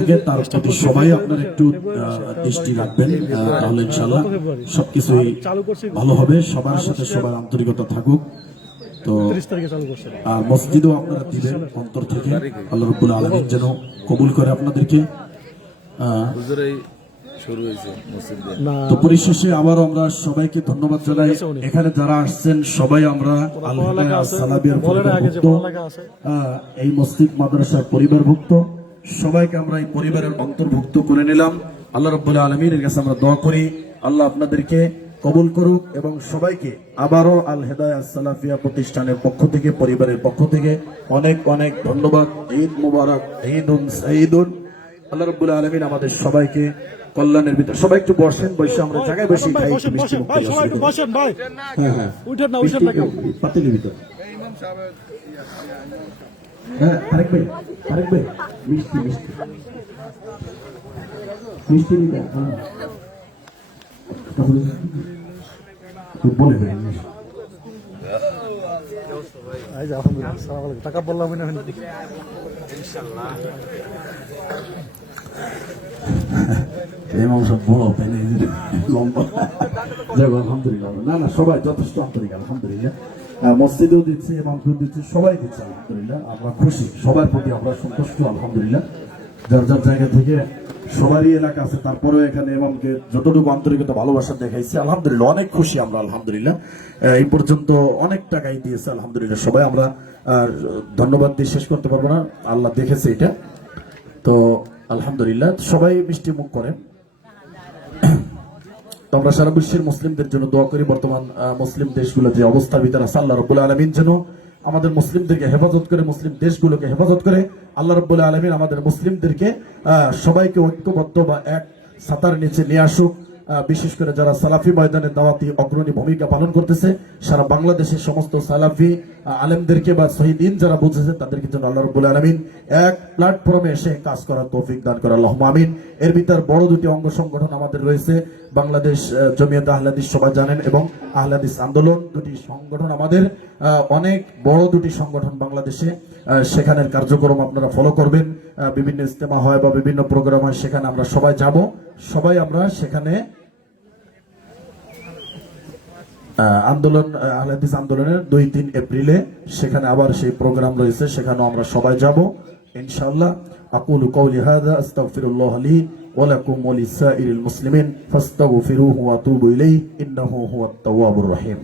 থেকে, তার প্রতি সবাই আপনারা একটু দৃষ্টি রাখবেন, তাহলে ইনশাআল্লাহ সবকিছুই ভালো হবে। সবার সাথে সবার আন্তরিকতা থাকুক। তো মসজিদও আপনারা দিবেন অন্তর থেকে, আল্লাহ রাব্বুল আলামিন যেন কবুল করে আপনাদেরকে। তো পরিশেষে আবার আমরা সবাইকে ধন্যবাদ জানাই। এখানে যারা আসছেন সবাই আমরা আল হিদায়াহ সালাফিয়ার পরিবারভুক্ত, এই মসজিদ মাদ্রাসার পরিবারভুক্ত, সবাইকে আমরা এই পরিবারের অন্তর্ভুক্ত করে নিলাম। আল্লাহ রাব্বুল আলামিনের কাছে আমরা দোয়া করি আল্লাহ আপনাদেরকে কবুল করুক এবং সবাইকে আবারও আল হিদায়াহ সালাফিয়া প্রতিষ্ঠানের পক্ষ থেকে, পরিবারের পক্ষ থেকে অনেক অনেক ধন্যবাদ। ঈদ মুবারক, ঈদুন সাঈদুন। আল্লাহ রাব্বুল আলামিন আমাদের সবাইকে কল্যাণের ভিতরে, সবাই একটু বসেন, বসে আমরা জায়গায় বসে খাই, একটু মিষ্টি মুখ করে বসেন ভাই। হ্যাঁ হ্যাঁ, উঠেন না, উঠেন না কেউ পাতিলের ভিতর। হ্যাঁ আরেক ভাই, আরেক ভাই, মিষ্টি মিষ্টি মিষ্টি দিবেন। হ্যাঁ বলে দেন। টাকা বললাম না ইনশাআল্লাহ। আলহামদুলিল্লাহ, না না সবাই যথেষ্ট আন্তরিক, আলহামদুলিল্লাহ। মসজিদেও দিচ্ছে, ইমামকেও দিচ্ছে, সবাই দিচ্ছে, আলহামদুলিল্লাহ। আমরা খুশি, সবার প্রতি আমরা সন্তুষ্ট, আলহামদুলিল্লাহ। যার যার জায়গা থেকে সবারই এলাকা আছে, তারপরেও এখানে ইমামকে যতটুকু আন্তরিকতা ভালোবাসা দেখাইছে, আলহামদুলিল্লাহ অনেক খুশি আমরা, আলহামদুলিল্লাহ। এই পর্যন্ত অনেক টাকাই দিয়েছে, আলহামদুলিল্লাহ। সবাই আমরা ধন্যবাদ দিয়ে শেষ করতে পারবো না, আল্লাহ দেখেছে এটা। তো আলহামদুলিল্লাহ সবাই মিষ্টি মুখ করেন। তো আমরা সারা বিশ্বের মুসলিমদের জন্য দোয়া করি। বর্তমান মুসলিম দেশগুলো যে অবস্থার ভিতরে আছে, আল্লাহ রাব্বুল আলামিন যেন আমাদের মুসলিমদেরকে হেফাজত করে, মুসলিম দেশগুলোকে হেফাজত করে। আল্লাহ রাব্বুল আলামিন আমাদের মুসলিমদেরকে সবাইকে ঐক্যবদ্ধ বা এক ছাতার নিচে নিয়ে আসুক। বিশেষ করে যারা সালাফি ময়দানে দাওয়াতি অগ্রণী ভূমিকা পালন করতেছে, সারা বাংলাদেশের সমস্ত সালাফি আলেমদেরকে বা শহীদিন যারা বুঝেছে, তাদেরকে জন্য আল্লাহ রাব্বুল আলামিন এক প্ল্যাটফর্মে এসে কাজ করার তৌফিক দান করে, আল্লাহুম্মা আমিন। এর ভিতর বড় দুটি অঙ্গ সংগঠন আমাদের রয়েছে, বাংলাদেশ জমিয়ত আহলে হাদিস সবাই জানেন, এবং আহলে হাদিস আন্দোলন। দুটি সংগঠন আমাদের, অনেক বড় দুটি সংগঠন বাংলাদেশে। সেখানের কার্যক্রম আপনারা ফলো করবেন। বিভিন্ন ইজতেমা হয় বা বিভিন্ন প্রোগ্রাম হয়, সেখানে আমরা সবাই যাব। সবাই আমরা সেখানে আন্দোলন, আহলে হাদিস আন্দোলনের 2-3 এপ্রিলে সেখানে আবার সেই প্রোগ্রাম রয়েছে, সেখানেও আমরা সবাই যাব ইনশাআল্লাহ। আকুলু কওলি হাযা আস্তাগফিরুল্লাহ লি ওয়া লাকুম ওয়া লিসাইরিল মুসলিমিন ফাস্তাগফিরুহু ওয়া তুবু ইলাইহি ইন্নাহু হুয়াত তাওয়াবুর রহিম।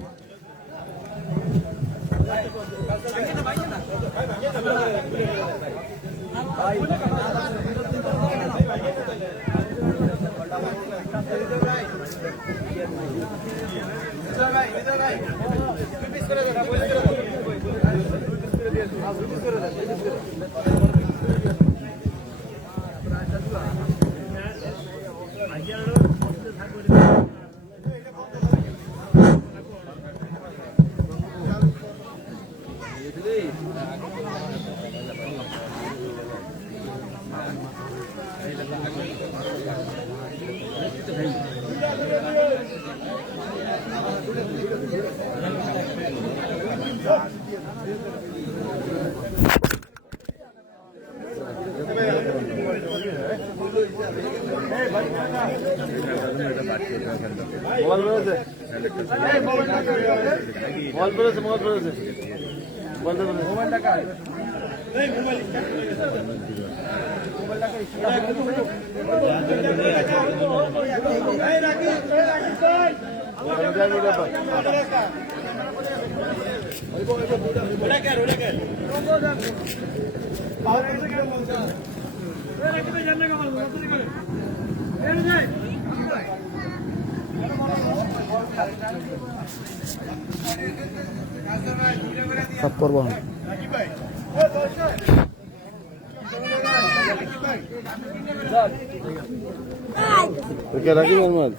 সব করবো রাখি মোহাম্মদ